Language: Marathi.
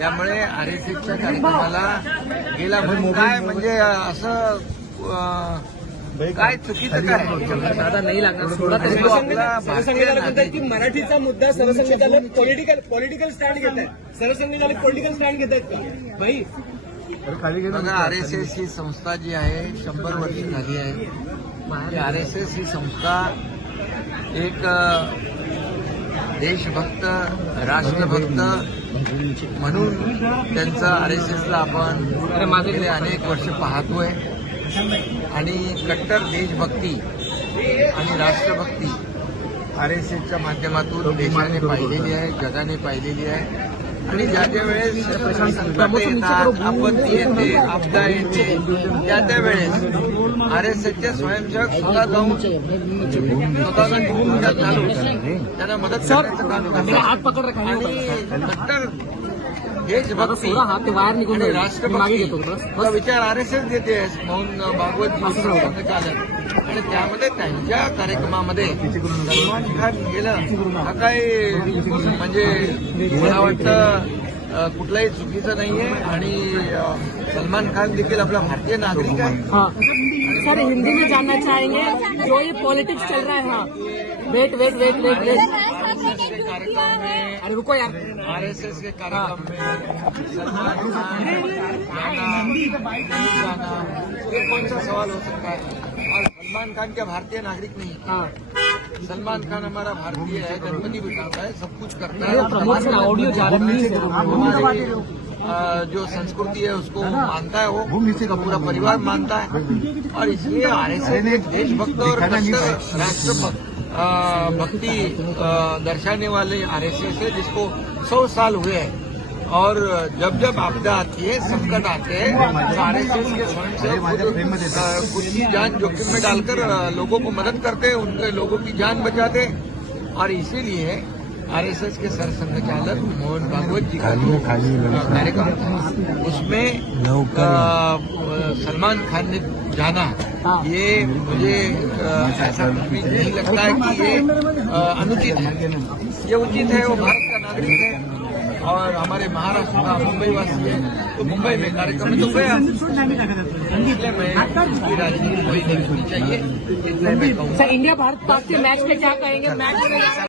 त्यामुळे आरएसएसच्या कार्यक्रमाला गेला म्हणून काय म्हणजे असं काय चुकीचं काय दादा नाही लागणार सोडा. आपला की मराठीचा मुद्दा सरसंघचालक पॉलिटिकल स्टँड घेत आहेत. सरसंघचालक पॉलिटिकल स्टँड घेत आहेत का भाई? बघा, आरएसएस ही संस्था जी आहे 100 वर्ष झाली आहे. आरएसएस ही संस्था एक देशभक्त राष्ट्रभक्त म्हणून त्यांचं आरएसएसला आपण गेले अनेक वर्ष पाहतोय आणि कट्टर देशभक्ती आणि राष्ट्रभक्ती आरएसएसच्या माध्यमातून देशाने पाहिलेली आहे, जगाने पाहिलेली आहे. आणि ज्या ज्या वेळेस संकट येतात, आपत्ती येते, आपदा येते, त्या वेळेस आरएसएसचे स्वयंसेवक स्वतः जाऊन स्वतःला निवडून त्यांना मदत करण्याचं काम करतात. आणि कट्टर देशभक्ती आणि राष्ट्रभक्ती विचार आरएसएस देते मोहन भागवत संघचालक. आणि त्यामध्ये त्यांच्या कार्यक्रमामध्ये सलमान खान गेलं हा काय म्हणजे मला वाटतं कुठलाही चुकीचं नाहीये. आणि सलमान खान देखील आपला भारतीय नागरिक आहे. सर हिंदी में जानना चाहेंगे जो ये पॉलिटिक्स चल रहा है. हाँ वेट आरएसएस के कार्यक्रम में, अरे रुको यार, आरएसएस के कार्यक्रम में सलमान खान जाना ये कौन सा सवाल हो सकता है? और सलमान खान क्या भारतीय नागरिक नहीं? हाँ सलमान खान हमारा भारतीय है, गणपति बिठाता है, सब कुछ करता है. ऑडियो जा हमारी जो संस्कृति है उसको मानता है, वो उसका पूरा परिवार मानता है. और इसलिए आरएसएस देशभक्त और राष्ट्रभक्त भक्ति दर्शाने वाले आरएसएस है जिसको 100 साल हुए हैं. और जब जब आपदा आती है, संकट आते हैं, तो आरएसएस के स्वयंसेवक खुद की जान जोखिम में डालकर लोगों को मदद करते हैं, उनके लोगों की जान बचाते हैं. और इसीलिए आरएसएस के सरसंघचालक मोहन भागवत जी का जो कार्यक्रम था उसमें सलमान खान ने जाना, ये मुझे ऐसा नहीं लगता है कि ये अनुचित है. ये उचित है, वो भारत का नागरिक है और हमारे महाराष्ट्र का मुंबई वासी है, तो मुंबई में कार्यक्रम में तो गया. इसलिए मैं इसकी राजनीति कोई नहीं होनी चाहिए, इतना मैं कहूँगा. सर इंडिया भारत पाक के मैच पे क्या कहेंगे? मैच